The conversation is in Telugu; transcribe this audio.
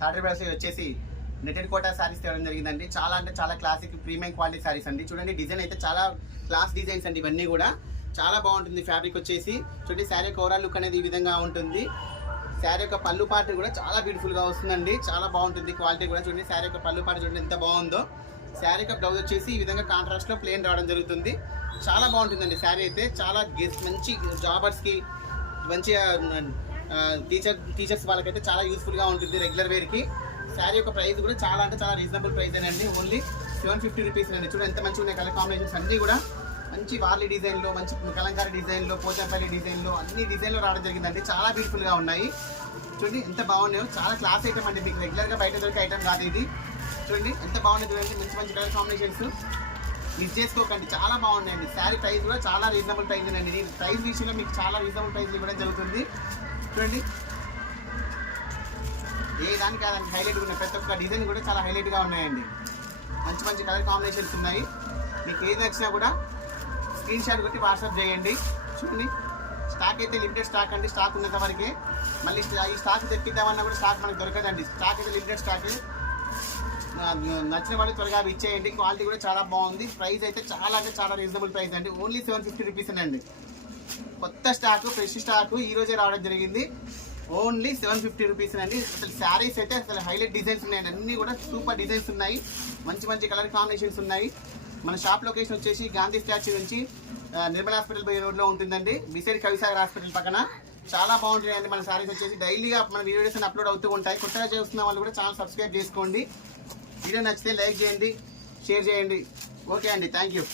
థర్డ్ బ్రష్ వచ్చేసి నెటెడ్ కోటా శారీస్ తేవడం జరిగిందండి. చాలా అంటే చాలా క్లాసిక్ ప్రీమియం క్వాలిటీ శారీస్ అండి. చూడండి డిజైన్ అయితే చాలా క్లాస్ డిజైన్స్ అండి. ఇవన్నీ కూడా చాలా బాగుంటుంది. ఫ్యాబ్రిక్ వచ్చేసి చూడండి శారీ యొక్క ఓవరాల్ లుక్ అనేది ఈ విధంగా ఉంటుంది. శారీ యొక్క పళ్ళు పాటు కూడా చాలా బ్యూటిఫుల్గా వస్తుందండి. చాలా బాగుంటుంది క్వాలిటీ కూడా. చూడండి శారీ యొక్క పళ్ళు పాటు చూడండి ఎంత బాగుందో. శారీ యొక్క బ్లౌజ్ వచ్చేసి ఈ విధంగా కాంట్రాస్ట్లో ప్లెయిన్ రావడం జరుగుతుంది. చాలా బాగుంటుందండి శారీ అయితే. చాలా మంచి జాబర్స్కి మంచిగా టీచర్స్ వాళ్ళకైతే చాలా యూస్ఫుల్గా ఉంటుంది రెగ్యులర్ వేర్కి. శారీ యొక్క ప్రైస్ కూడా చాలా అంటే చాలా రీజనబుల్ ప్రైస్ అండి. ఓన్లీ 750 రూపీస్ అండి. చూడండి ఎంత మంచిగా ఉన్నాయి కలర్ కాంబినేషన్స్ అన్నీ కూడా. మంచి వార్లీ డిజైన్లో, మంచి కలంకారీ డిజైన్లో, పోచంపల్లి డిజైన్లో అన్ని డిజైన్లో రావడం జరిగిందండి. చాలా బ్యూటిఫుల్గా ఉన్నాయి. చూడండి ఎంత బాగున్నాయో. చాలా క్లాస్ ఐటమ్ అండి. మీకు రెగ్యులర్గా బయట దొరికే ఐటమ్ కాదు ఇది. చూడండి ఎంత బాగున్నాయి చూడండి. మంచి మంచి కలర్ కాంబినేషన్స్ మిస్ చేసుకోకండి. చాలా బాగున్నాయండి. శారీ ప్రైస్ కూడా చాలా రీజనబుల్ ప్రైస్ అండి. ఇది ప్రైస్ విషయంలో మీకు చాలా రీజనబుల్ ప్రైస్ ఇవ్వడం జరుగుతుంది. చూడండి ఏ దానికి కాదండి హైలైట్ ఉన్నాయి. ప్రతి ఒక్క డిజైన్ కూడా చాలా హైలైట్గా ఉన్నాయండి. మంచి మంచి కలర్ కాంబినేషన్స్ ఉన్నాయి. మీకు ఏది నచ్చినా కూడా స్క్రీన్ షాట్ కొట్టి వాట్సాప్ చేయండి. చూడండి స్టాక్ అయితే లిమిటెడ్ స్టాక్ అండి. స్టాక్ ఉన్నంత వరకే. మళ్ళీ ఈ స్టాక్ తెప్పిద్దామన్నా కూడా స్టాక్ మనకు దొరకదండి. స్టాక్ అయితే లిమిటెడ్ స్టాక్. నచ్చిన వాళ్ళు త్వరగా ఇచ్చేయండి. క్వాలిటీ కూడా చాలా బాగుంది. ప్రైస్ అయితే చాలా అంటే చాలా రీజనబుల్ ప్రైస్ అండి. ఓన్లీ 750 రూపీస్ అండి. కొత్త స్టాక్, ఫ్రెష్ స్టాక్ ఈ రోజే రావడం జరిగింది. ఓన్లీ 750 రూపీస్ అండి. అసలు శారీస్ అయితే అసలు హైలైట్ డిజైన్స్ ఉన్నాయండి. అన్నీ కూడా సూపర్ డిజైన్స్ ఉన్నాయి. మంచి మంచి కలర్ కాంబినేషన్స్ ఉన్నాయి. మన షాప్ లొకేషన్ వచ్చేసి గాంధీ స్టాచ్యూ నుంచి నిర్మల్ హాస్పిటల్ పోయే రోడ్లో ఉంటుందండి. బిసైడ్ కవిసాగర్ హాస్పిటల్ పక్కన. చాలా బాగుంటాయండి మన శారీస్ వచ్చేసి. డైలీగా మన వీడియోస్ అప్లోడ్ అవుతూ ఉంటాయి. కొత్తగా చేస్తున్న వాళ్ళు కూడా ఛానల్ సబ్స్క్రైబ్ చేసుకోండి. వీడియో నచ్చితే లైక్ చేయండి, షేర్ చేయండి. ఓకే అండి, థ్యాంక్ యూ.